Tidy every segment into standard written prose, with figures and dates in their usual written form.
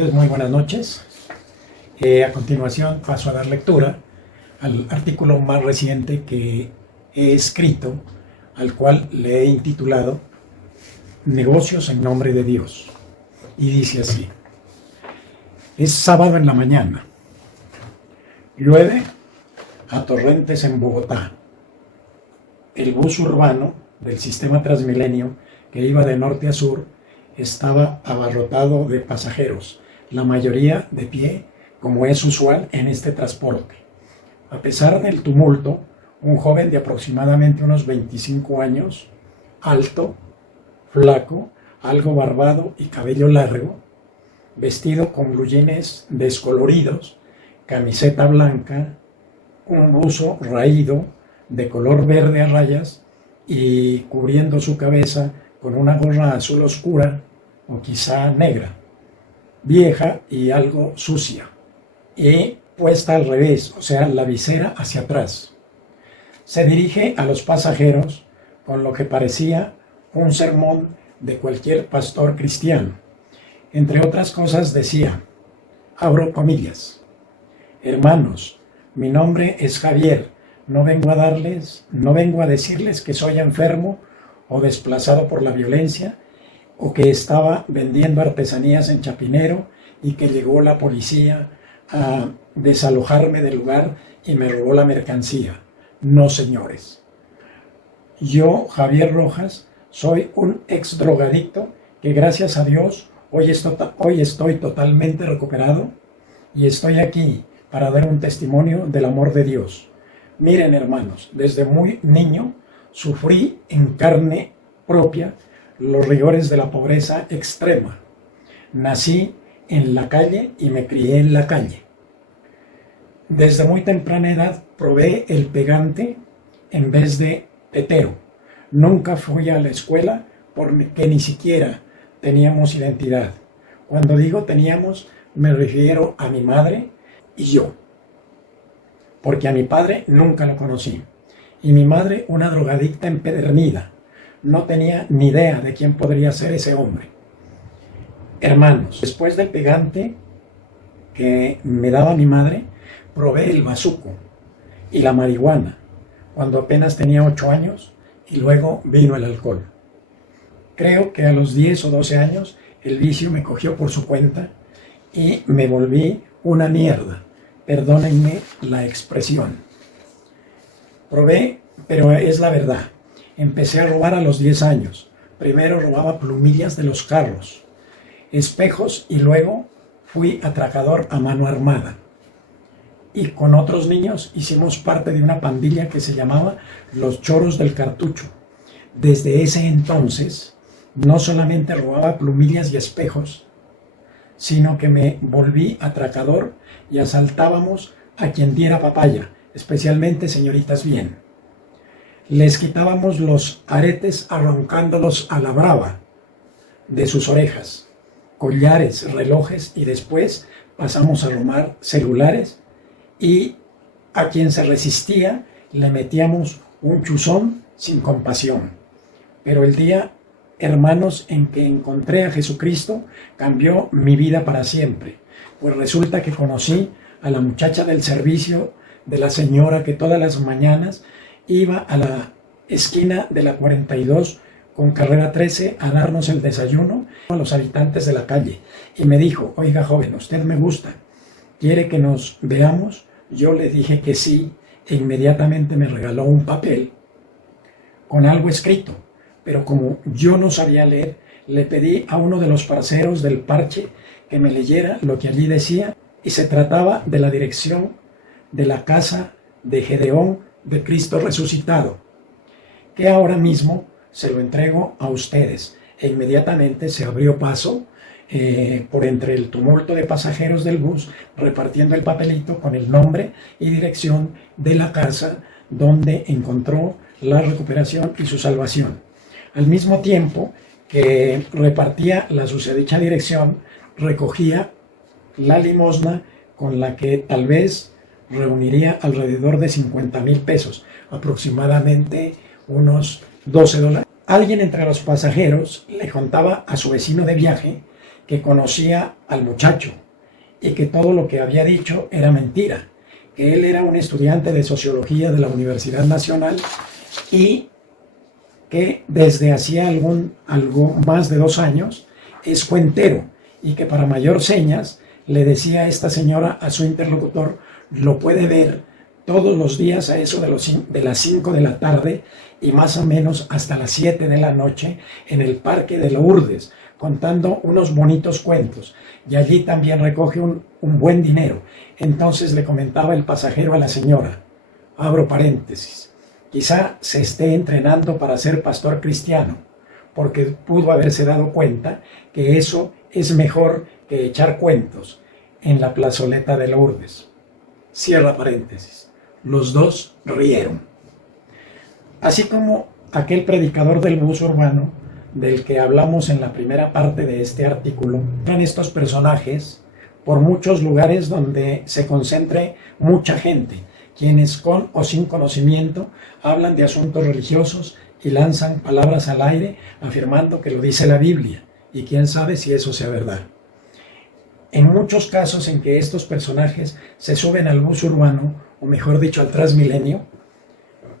ustedes muy buenas noches. A continuación paso a dar lectura al artículo más reciente que he escrito, al cual le he intitulado Negocios en nombre de Dios. Y dice así: es sábado en la mañana. Llueve a torrentes en Bogotá. El bus urbano del sistema Transmilenio que iba de norte a sur estaba abarrotado de pasajeros, la mayoría de pie, como es usual en este transporte. A pesar del tumulto, un joven de aproximadamente unos 25 años, alto, flaco, algo barbado y cabello largo, vestido con blue jeans descoloridos, camiseta blanca, un buzo raído de color verde a rayas y cubriendo su cabeza con una gorra azul oscura o quizá negra, vieja y algo sucia, y puesta al revés, o sea, la visera hacia atrás. Se dirige a los pasajeros con lo que parecía un sermón de cualquier pastor cristiano. Entre otras cosas decía, abro comillas: hermanos, mi nombre es Javier, no vengo a decirles que soy enfermo o desplazado por la violencia, o que estaba vendiendo artesanías en Chapinero y que llegó la policía a desalojarme del lugar y me robó la mercancía. No, señores. Yo, Javier Rojas, soy un ex drogadicto que gracias a Dios hoy estoy totalmente recuperado y estoy aquí para dar un testimonio del amor de Dios. Miren, hermanos, desde muy niño sufrí en carne propia los rigores de la pobreza extrema. Nací en la calle y me crié en la calle. Desde muy temprana edad probé el pegante en vez de tetero. Nunca fui a la escuela porque ni siquiera teníamos identidad. Cuando digo teníamos, me refiero a mi madre y yo, porque a mi padre nunca lo conocí. Y mi madre, una drogadicta empedernida, no tenía ni idea de quién podría ser ese hombre. Hermanos, después del pegante que me daba mi madre, probé el bazuco y la marihuana cuando apenas tenía 8 años, y luego vino el alcohol. Creo que a los 10 o 12 años el vicio me cogió por su cuenta y me volví una mierda. Perdónenme la expresión. Probé, pero es la verdad. Empecé a robar a los 10 años. Primero robaba plumillas de los carros, espejos, y luego fui atracador a mano armada. Y con otros niños hicimos parte de una pandilla que se llamaba Los Choros del Cartucho. Desde ese entonces no solamente robaba plumillas y espejos, sino que me volví atracador y asaltábamos a quien diera papaya, especialmente señoritas bien. Les quitábamos los aretes arrancándolos a la brava de sus orejas, collares, relojes, y después pasamos a robar celulares, y a quien se resistía le metíamos un chuzón sin compasión. Pero el día, hermanos, en que encontré a Jesucristo cambió mi vida para siempre, pues resulta que conocí a la muchacha del servicio de la señora que todas las mañanas iba a la esquina de la 42 con carrera 13 a darnos el desayuno a los habitantes de la calle, y me dijo: oiga, joven, usted me gusta, ¿quiere que nos veamos? Yo le dije que sí, e inmediatamente me regaló un papel con algo escrito, pero como yo no sabía leer, le pedí a uno de los parceros del parche que me leyera lo que allí decía, y se trataba de la dirección de la casa de Gedeón de Cristo resucitado, que ahora mismo se lo entrego a ustedes. E inmediatamente se abrió paso por entre el tumulto de pasajeros del bus, repartiendo el papelito con el nombre y dirección de la casa donde encontró la recuperación y su salvación. Al mismo tiempo que repartía la susodicha dirección, recogía la limosna con la que tal vez reuniría alrededor de 50,000 pesos, aproximadamente unos $12. Alguien entre los pasajeros le contaba a su vecino de viaje que conocía al muchacho y que todo lo que había dicho era mentira, que él era un estudiante de sociología de la Universidad Nacional y que desde hacía algo más de 2 años es cuentero y que para mayor señas le decía a esta señora a su interlocutor, lo puede ver todos los días a eso de las 5 de la tarde y más o menos hasta las 7 de la noche en el Parque de Lourdes, contando unos bonitos cuentos, y allí también recoge un buen dinero. Entonces le comentaba el pasajero a la señora, abro paréntesis, quizá se esté entrenando para ser pastor cristiano, porque pudo haberse dado cuenta que eso es mejor que echar cuentos en la plazoleta de Lourdes. Cierra paréntesis. Los dos rieron. Así como aquel predicador del bus urbano, del que hablamos en la primera parte de este artículo, eran estos personajes por muchos lugares donde se concentre mucha gente, quienes con o sin conocimiento hablan de asuntos religiosos y lanzan palabras al aire afirmando que lo dice la Biblia, y quién sabe si eso sea verdad. En muchos casos en que estos personajes se suben al bus urbano, o mejor dicho al Transmilenio,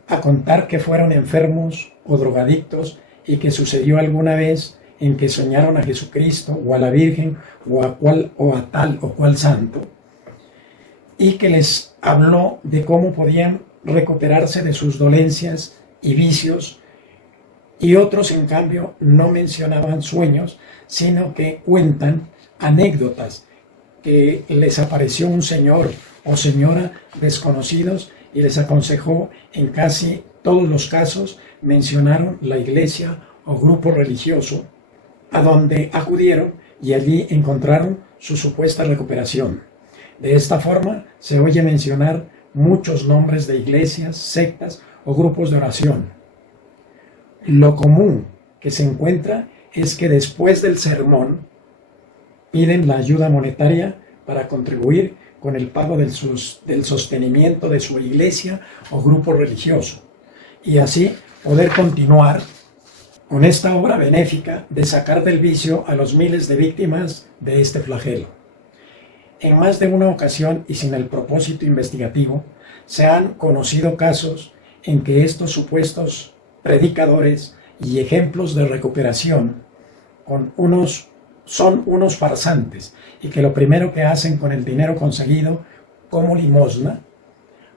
a contar que fueron enfermos o drogadictos y que sucedió alguna vez en que soñaron a Jesucristo o a la Virgen o a tal o cual santo, y que les habló de cómo podían recuperarse de sus dolencias y vicios, y otros en cambio no mencionaban sueños, sino que cuentan anécdotas, que les apareció un señor o señora desconocidos y les aconsejó. En casi todos los casos mencionaron la iglesia o grupo religioso a donde acudieron y allí encontraron su supuesta recuperación. De esta forma se oye mencionar muchos nombres de iglesias, sectas o grupos de oración. Lo común que se encuentra es que después del sermón piden la ayuda monetaria para contribuir con el pago del sostenimiento de su iglesia o grupo religioso, y así poder continuar con esta obra benéfica de sacar del vicio a los miles de víctimas de este flagelo. En más de una ocasión y sin el propósito investigativo, se han conocido casos en que estos supuestos predicadores y ejemplos de recuperación son unos farsantes, y que lo primero que hacen con el dinero conseguido como limosna,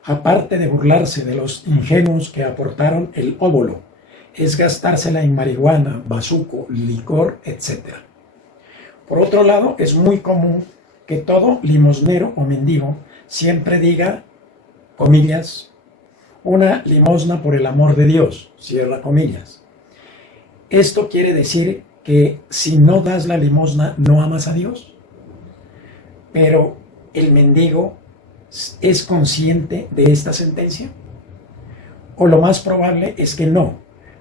aparte de burlarse de los ingenuos que aportaron el óbolo, es gastársela en marihuana, bazuco, licor, etc. Por otro lado, es muy común que todo limosnero o mendigo siempre diga, comillas, una limosna por el amor de Dios, cierra comillas. Esto quiere decir que si no das la limosna no amas a Dios. Pero el mendigo es consciente de esta sentencia, o lo más probable es que no.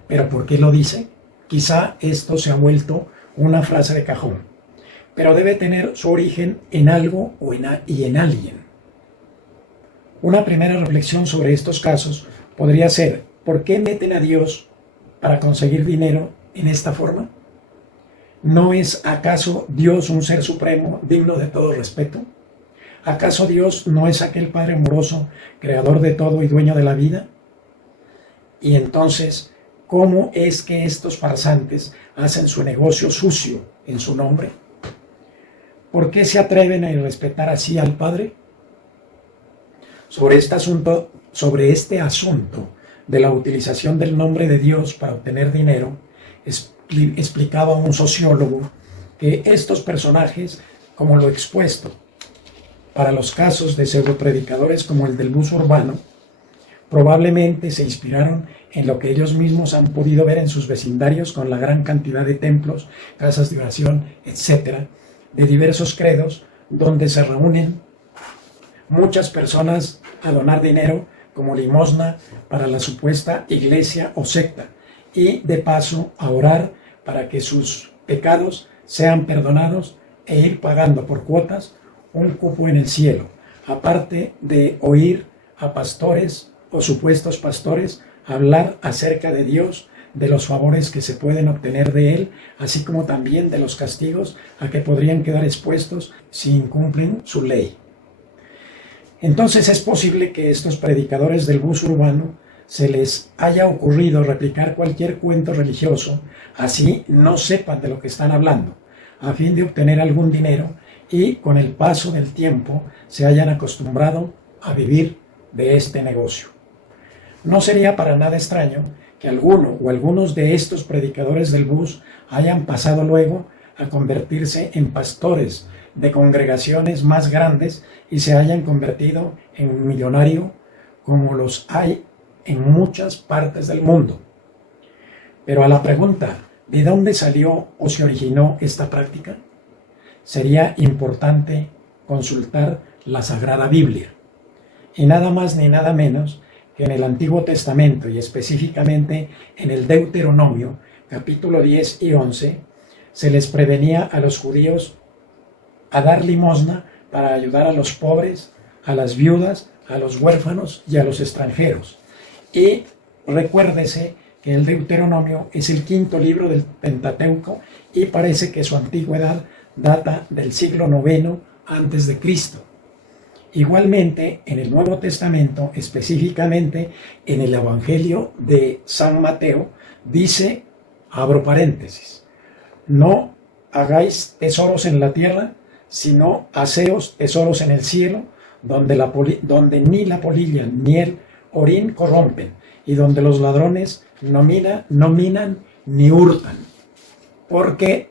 ¿Pero por qué lo dice? Quizá esto se ha vuelto una frase de cajón, pero debe tener su origen en algo y en alguien. Una primera reflexión sobre estos casos podría ser, ¿por qué meten a Dios para conseguir dinero en esta forma? ¿No es acaso Dios un ser supremo digno de todo respeto? ¿Acaso Dios no es aquel Padre amoroso, creador de todo y dueño de la vida? Y entonces, ¿cómo es que estos farsantes hacen su negocio sucio en su nombre? ¿Por qué se atreven a irrespetar así al Padre? Sobre este asunto de la utilización del nombre de Dios para obtener dinero, explicaba un sociólogo que estos personajes, como lo expuesto, para los casos de pseudopredicadores como el del bus urbano, probablemente se inspiraron en lo que ellos mismos han podido ver en sus vecindarios con la gran cantidad de templos, casas de oración, etc., de diversos credos, donde se reúnen muchas personas a donar dinero como limosna para la supuesta iglesia o secta, y de paso a orar para que sus pecados sean perdonados e ir pagando por cuotas un cupo en el cielo, aparte de oír a pastores o supuestos pastores hablar acerca de Dios de los favores que se pueden obtener de él, así como también de los castigos a que podrían quedar expuestos si incumplen su ley. Entonces es posible que estos predicadores del bus urbano se les haya ocurrido replicar cualquier cuento religioso, así no sepan de lo que están hablando, a fin de obtener algún dinero y con el paso del tiempo se hayan acostumbrado a vivir de este negocio. No sería para nada extraño que alguno o algunos de estos predicadores del bus hayan pasado luego a convertirse en pastores de congregaciones más grandes y se hayan convertido en millonarios como los hay en muchas partes del mundo. Pero a la pregunta, ¿de dónde salió o se originó esta práctica? Sería importante consultar la Sagrada Biblia. Y nada más ni nada menos que en el Antiguo Testamento y específicamente en el Deuteronomio, capítulo 10 y 11, se les prevenía a los judíos a dar limosna para ayudar a los pobres, a las viudas, a los huérfanos y a los extranjeros. Y recuérdese que el Deuteronomio es el quinto libro del Pentateuco y parece que su antigüedad data del siglo IX antes de Cristo. Igualmente, en el Nuevo Testamento, específicamente en el Evangelio de San Mateo, dice, abro paréntesis, no hagáis tesoros en la tierra, sino haceos tesoros en el cielo, donde ni la polilla ni el orín corrompen, y donde los ladrones no minan ni hurtan. Porque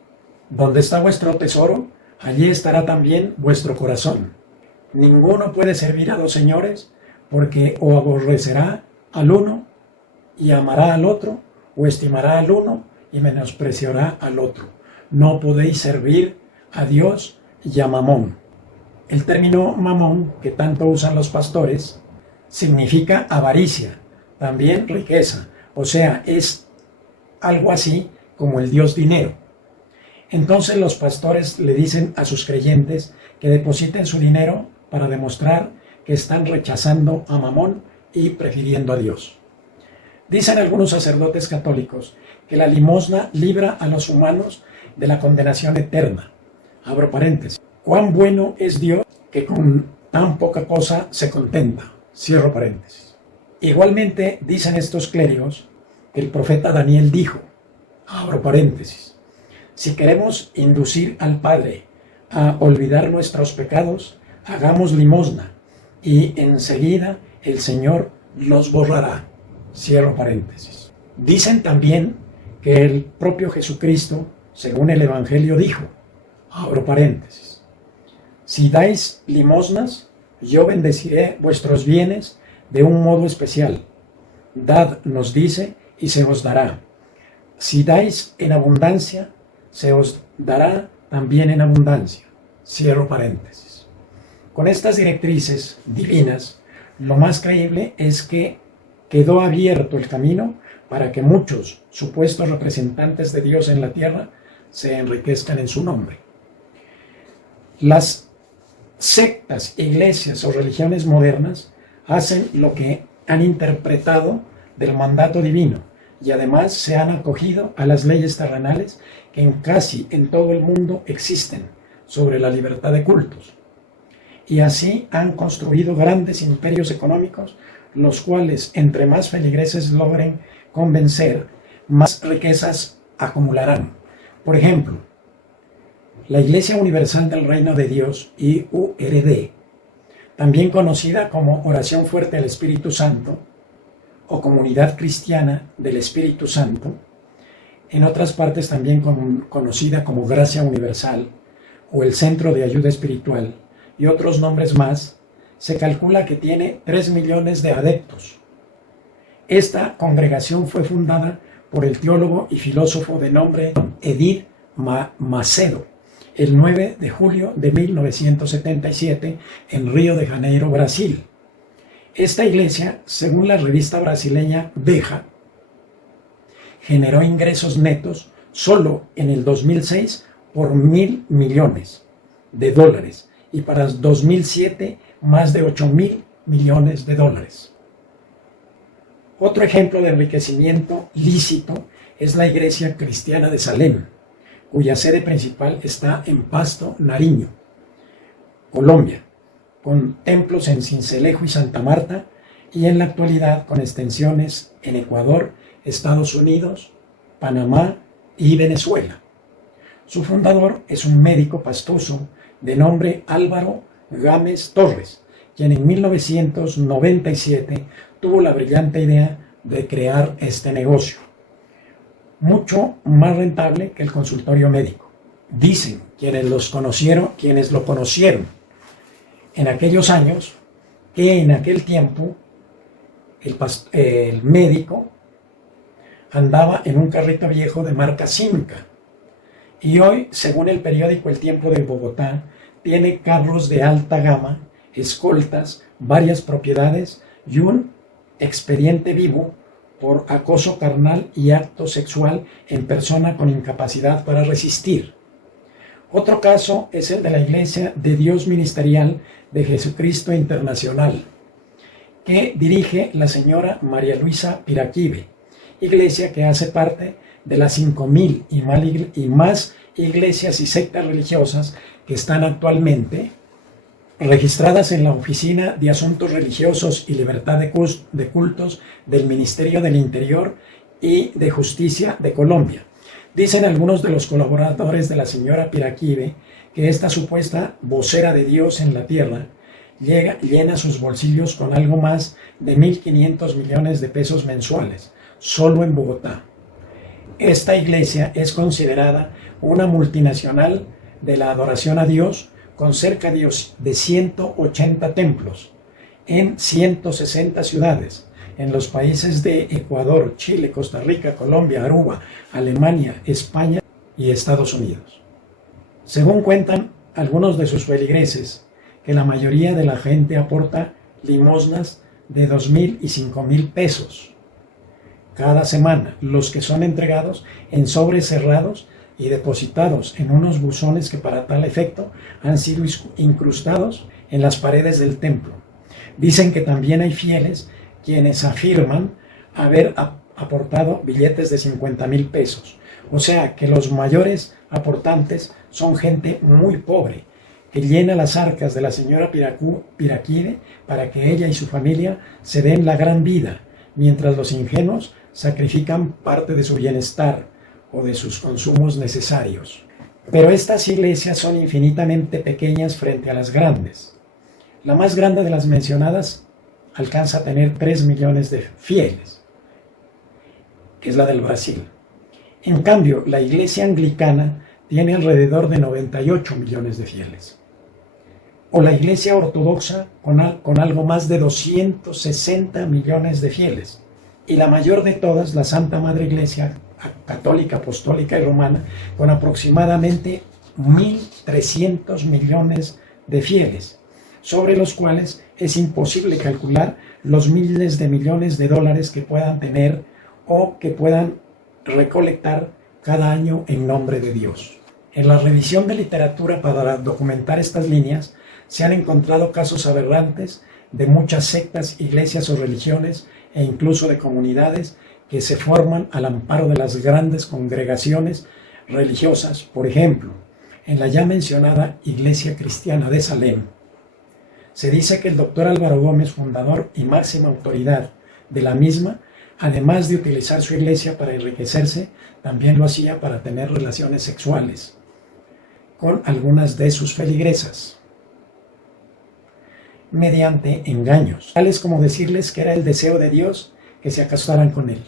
donde está vuestro tesoro, allí estará también vuestro corazón. Ninguno puede servir a dos señores, porque o aborrecerá al uno y amará al otro, o estimará al uno y menospreciará al otro. No podéis servir a Dios y a Mamón. El término mamón, que tanto usan los pastores, significa avaricia, también riqueza, o sea, es algo así como el dios dinero. Entonces los pastores le dicen a sus creyentes que depositen su dinero para demostrar que están rechazando a Mamón y prefiriendo a Dios. Dicen algunos sacerdotes católicos que la limosna libra a los humanos de la condenación eterna. Abro paréntesis. Cuán bueno es Dios que con tan poca cosa se contenta. Cierro paréntesis. Igualmente dicen estos clérigos que el profeta Daniel dijo, abro paréntesis, si queremos inducir al Padre a olvidar nuestros pecados, hagamos limosna y enseguida el Señor los borrará. Cierro paréntesis. Dicen también que el propio Jesucristo, según el Evangelio, dijo, abro paréntesis, si dais limosnas, yo bendeciré vuestros bienes de un modo especial. Dad, nos dice, y se os dará. Si dais en abundancia, se os dará también en abundancia. Cierro paréntesis. Con estas directrices divinas, lo más creíble es que quedó abierto el camino para que muchos supuestos representantes de Dios en la tierra se enriquezcan en su nombre. Las sectas, iglesias o religiones modernas hacen lo que han interpretado del mandato divino y además se han acogido a las leyes terrenales que casi en todo el mundo existen sobre la libertad de cultos. Y así han construido grandes imperios económicos, los cuales, entre más feligreses logren convencer, más riquezas acumularán. Por ejemplo, la Iglesia Universal del Reino de Dios, IURD, también conocida como Oración Fuerte al Espíritu Santo o Comunidad Cristiana del Espíritu Santo, en otras partes también conocida como Gracia Universal o el Centro de Ayuda Espiritual y otros nombres más, se calcula que tiene 3 millones de adeptos. Esta congregación fue fundada por el teólogo y filósofo de nombre Edir Macedo, el 9 de julio de 1977 en Río de Janeiro, Brasil. Esta iglesia, según la revista brasileña Veja, generó ingresos netos solo en el 2006 por $1.000 millones y para el 2007 más de $8.000 millones. Otro ejemplo de enriquecimiento lícito es la Iglesia Cristiana de Salem, cuya sede principal está en Pasto, Nariño, Colombia, con templos en Sincelejo y Santa Marta, y en la actualidad con extensiones en Ecuador, Estados Unidos, Panamá y Venezuela. Su fundador es un médico pastoso de nombre Álvaro Gámez Torres, quien en 1997 tuvo la brillante idea de crear este negocio, mucho más rentable que el consultorio médico. Dicen quienes lo conocieron en aquellos años, que en aquel tiempo el médico andaba en un carrito viejo de marca Simca, y hoy, según el periódico El Tiempo de Bogotá, tiene carros de alta gama, escoltas, varias propiedades y un expediente vivo por acoso carnal y acto sexual en persona con incapacidad para resistir. Otro caso es el de la Iglesia de Dios Ministerial de Jesucristo Internacional, que dirige la señora María Luisa Piraquive, iglesia que hace parte de las 5,000 y más iglesias y sectas religiosas que están actualmente registradas en la Oficina de Asuntos Religiosos y Libertad de Cultos del Ministerio del Interior y de Justicia de Colombia. Dicen algunos de los colaboradores de la señora Piraquive que esta supuesta vocera de Dios en la tierra llena sus bolsillos con algo más de 1.500 millones de pesos mensuales, solo en Bogotá. Esta iglesia es considerada una multinacional de la adoración a Dios, con cerca de 180 templos en 160 ciudades, en los países de Ecuador, Chile, Costa Rica, Colombia, Aruba, Alemania, España y Estados Unidos. Según cuentan algunos de sus feligreses, que la mayoría de la gente aporta limosnas de 2,000 y 5,000 pesos cada semana, los que son entregados en sobres cerrados y depositados en unos buzones que para tal efecto han sido incrustados en las paredes del templo. Dicen que también hay fieles quienes afirman haber aportado billetes de 50,000 pesos. O sea que los mayores aportantes son gente muy pobre, que llena las arcas de la señora Piraquive para que ella y su familia se den la gran vida, mientras los ingenuos sacrifican parte de su bienestar o de sus consumos necesarios. Pero estas iglesias son infinitamente pequeñas frente a las grandes. La más grande de las mencionadas alcanza a tener 3 millones de fieles, que es la del Brasil. En cambio, la iglesia anglicana tiene alrededor de 98 millones de fieles. O la iglesia ortodoxa con algo más de 260 millones de fieles. Y la mayor de todas, la Santa Madre Iglesia Católica, Apostólica y Romana, con aproximadamente 1.300 millones de fieles, sobre los cuales es imposible calcular los miles de millones de dólares que puedan tener o que puedan recolectar cada año en nombre de Dios. En la revisión de literatura para documentar estas líneas, se han encontrado casos aberrantes de muchas sectas, iglesias o religiones, e incluso de comunidades que se forman al amparo de las grandes congregaciones religiosas. Por ejemplo, en la ya mencionada Iglesia Cristiana de Salem, se dice que el doctor Álvaro Gómez, fundador y máxima autoridad de la misma, además de utilizar su iglesia para enriquecerse, también lo hacía para tener relaciones sexuales con algunas de sus feligresas, mediante engaños, tales como decirles que era el deseo de Dios que se acostaran con él.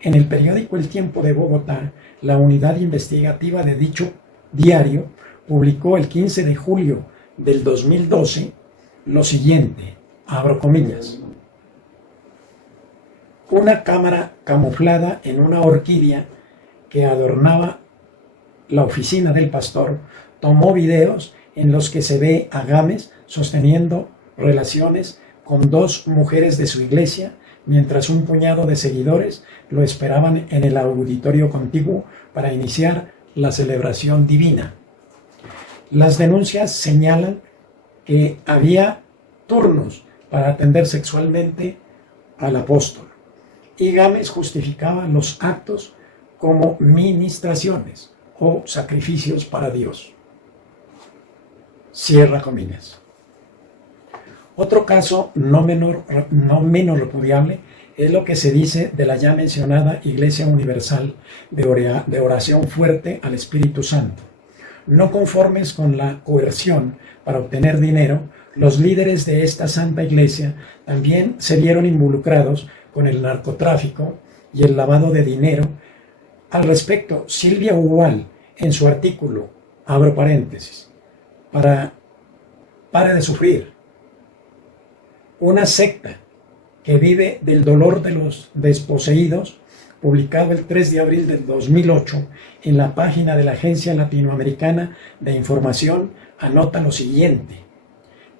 En el periódico El Tiempo de Bogotá, la unidad investigativa de dicho diario publicó el 15 de julio del 2012 lo siguiente, abro comillas: una cámara camuflada en una orquídea que adornaba la oficina del pastor tomó videos en los que se ve a Gámez sosteniendo relaciones con 2 mujeres de su iglesia, mientras un puñado de seguidores lo esperaban en el auditorio contiguo para iniciar la celebración divina. Las denuncias señalan que había turnos para atender sexualmente al apóstol, y Gámez justificaba los actos como ministraciones o sacrificios para Dios. Cierra comillas. Otro caso no menos repudiable es lo que se dice de la ya mencionada Iglesia Universal de oración fuerte al Espíritu Santo. No conformes con la coerción para obtener dinero, los líderes de esta santa iglesia también se vieron involucrados con el narcotráfico y el lavado de dinero. Al respecto, Silvia Ugual, en su artículo, abro paréntesis, pare de sufrir, una secta que vive del dolor de los desposeídos, publicado el 3 de abril del 2008 en la página de la Agencia Latinoamericana de Información, anota lo siguiente.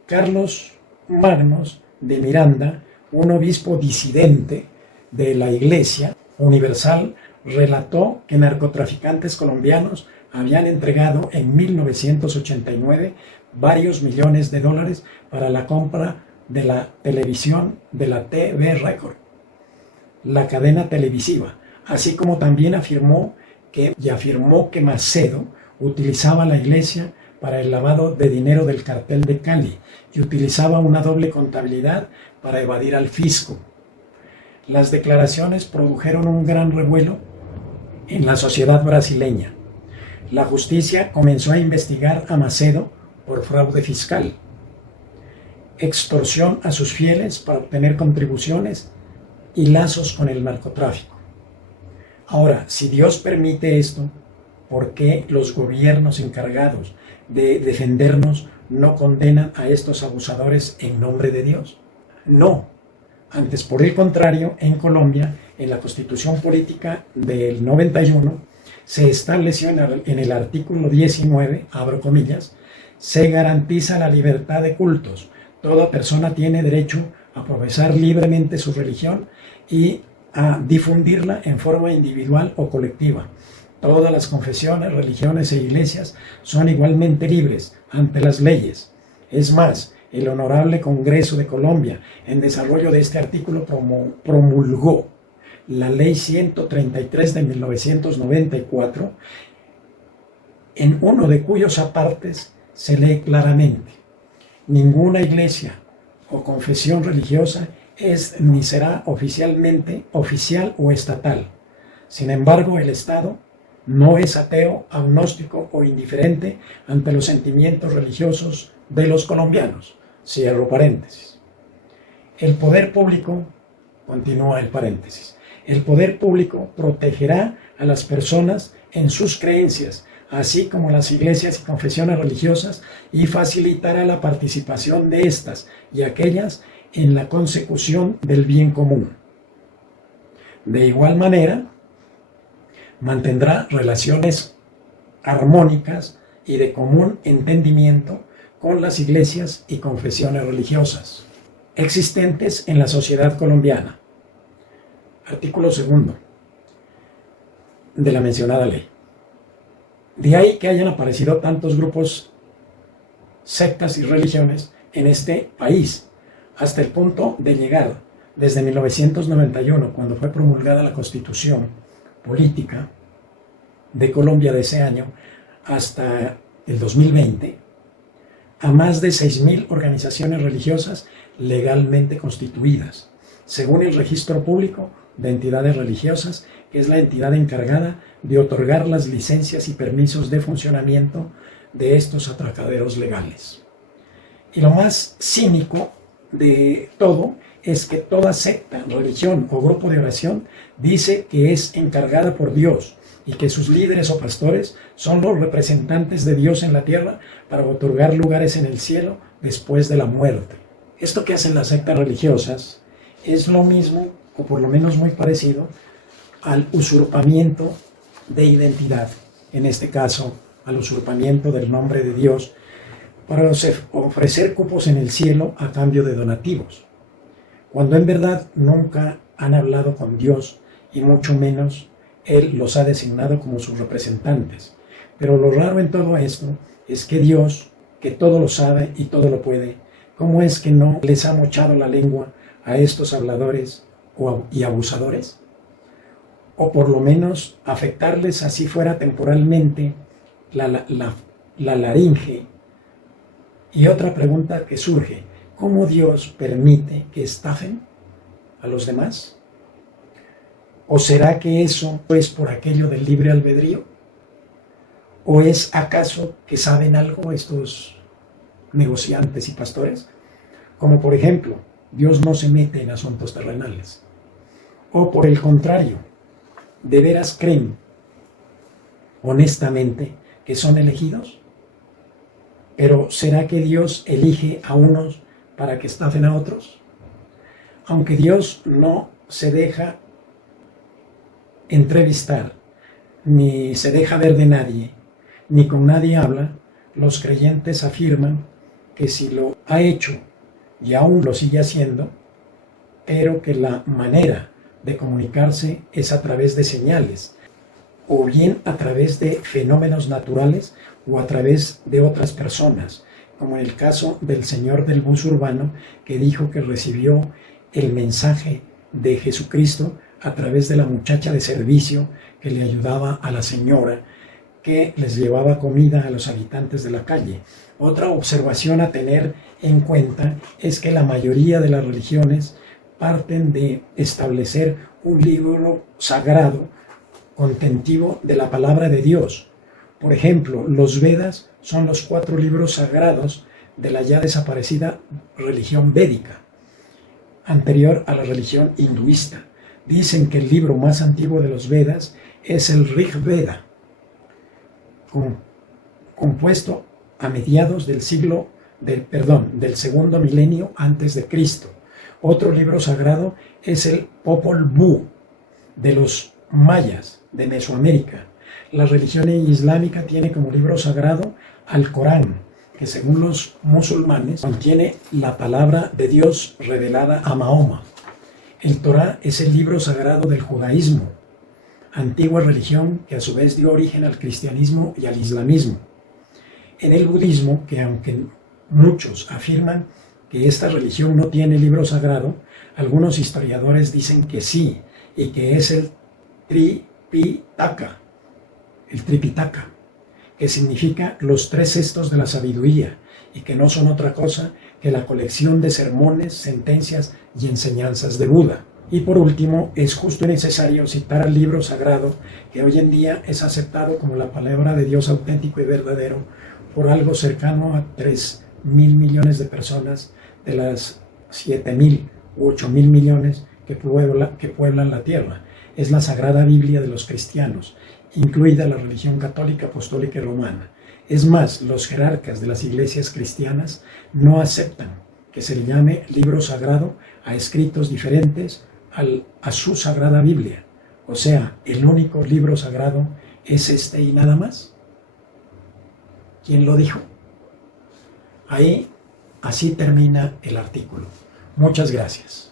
Carlos Magnos de Miranda, un obispo disidente de la Iglesia Universal, relató que narcotraficantes colombianos habían entregado en 1989 varios millones de dólares para la compra de la televisión de la TV Record, la cadena televisiva, así como también afirmó que Macedo utilizaba la iglesia para el lavado de dinero del cartel de Cali y utilizaba una doble contabilidad para evadir al fisco. Las declaraciones produjeron un gran revuelo en la sociedad brasileña. La justicia comenzó a investigar a Macedo por fraude fiscal, extorsión a sus fieles para obtener contribuciones y lazos con el narcotráfico. Ahora, si Dios permite esto, ¿por qué los gobiernos encargados de defendernos no condenan a estos abusadores en nombre de Dios? No. Antes, por el contrario, en Colombia, en la Constitución Política del 91, se estableció en el artículo 19, abro comillas, se garantiza la libertad de cultos. Toda persona tiene derecho a profesar libremente su religión y a difundirla en forma individual o colectiva. Todas las confesiones, religiones e iglesias son igualmente libres ante las leyes. Es más, el Honorable Congreso de Colombia, en desarrollo de este artículo, promulgó la Ley 133 de 1994, en uno de cuyos apartes se lee claramente: ninguna iglesia o confesión religiosa es ni será oficialmente oficial o estatal. Sin embargo, el Estado no es ateo, agnóstico o indiferente ante los sentimientos religiosos de los colombianos. Cierro paréntesis. El poder público, continúa el paréntesis, el poder público protegerá a las personas en sus creencias, así como las iglesias y confesiones religiosas, y facilitará la participación de estas y aquellas en la consecución del bien común. De igual manera, mantendrá relaciones armónicas y de común entendimiento con las iglesias y confesiones religiosas existentes en la sociedad colombiana. Artículo 2 de la mencionada ley. De ahí que hayan aparecido tantos grupos, sectas y religiones en este país, hasta el punto de llegar desde 1991, cuando fue promulgada la Constitución Política de Colombia de ese año, hasta el 2020, a más de 6.000 organizaciones religiosas legalmente constituidas, según el Registro Público de Entidades Religiosas, que es la entidad encargada de otorgar las licencias y permisos de funcionamiento de estos atracaderos legales. Y lo más cínico de todo es que toda secta, religión o grupo de oración dice que es encargada por Dios y que sus líderes o pastores son los representantes de Dios en la tierra para otorgar lugares en el cielo después de la muerte. Esto que hacen las sectas religiosas es lo mismo, o por lo menos muy parecido, al usurpamiento de identidad, en este caso al usurpamiento del nombre de Dios, para ofrecer cupos en el cielo a cambio de donativos, cuando en verdad nunca han hablado con Dios y mucho menos Él los ha designado como sus representantes. Pero lo raro en todo esto es que Dios, que todo lo sabe y todo lo puede, ¿cómo es que no les ha mochado la lengua a estos habladores y abusadores? o por lo menos afectarles, así fuera temporalmente, la laringe. Y otra pregunta que surge: ¿cómo Dios permite que estafen a los demás? ¿O será que eso es por aquello del libre albedrío? ¿O es acaso que saben algo estos negociantes y pastores? Como por ejemplo, Dios no se mete en asuntos terrenales. O por el contrario, ¿de veras creen honestamente que son elegidos? Pero ¿será que Dios elige a unos para que estafen a otros? Aunque Dios no se deja entrevistar, ni se deja ver de nadie, ni con nadie habla, los creyentes afirman que si lo ha hecho y aún lo sigue haciendo, pero que la manera de comunicarse es a través de señales, o bien a través de fenómenos naturales o a través de otras personas, como en el caso del señor del bus urbano que dijo que recibió el mensaje de Jesucristo a través de la muchacha de servicio que le ayudaba a la señora que les llevaba comida a los habitantes de la calle. Otra observación a tener en cuenta es que la mayoría de las religiones parten de establecer un libro sagrado contentivo de la palabra de Dios. Por ejemplo, los Vedas son los 4 libros sagrados de la ya desaparecida religión védica, anterior a la religión hinduista. Dicen que el libro más antiguo de los Vedas es el Rig Veda, compuesto a mediados del del segundo milenio antes de Cristo. Otro libro sagrado es el Popol Vuh de los mayas de Mesoamérica. La religión islámica tiene como libro sagrado al Corán, que según los musulmanes contiene la palabra de Dios revelada a Mahoma. El Torá es el libro sagrado del judaísmo, antigua religión que a su vez dio origen al cristianismo y al islamismo. En el budismo, que aunque muchos afirman que esta religión no tiene libro sagrado, algunos historiadores dicen que sí, y que es el Tripitaka, que significa los 3 cestos de la sabiduría, y que no son otra cosa que la colección de sermones, sentencias y enseñanzas de Buda. Y por último, es justo y necesario citar al libro sagrado, que hoy en día es aceptado como la palabra de Dios auténtico y verdadero por algo cercano a 3.000 millones de personas de las 7.000 u 8.000 millones que pueblan la tierra. Es la Sagrada Biblia de los cristianos, incluida la religión católica, apostólica y romana. Es más, los jerarcas de las iglesias cristianas no aceptan que se le llame libro sagrado a escritos diferentes a su Sagrada Biblia. O sea, el único libro sagrado es este y nada más. ¿Quién lo dijo? Así termina el artículo. Muchas gracias.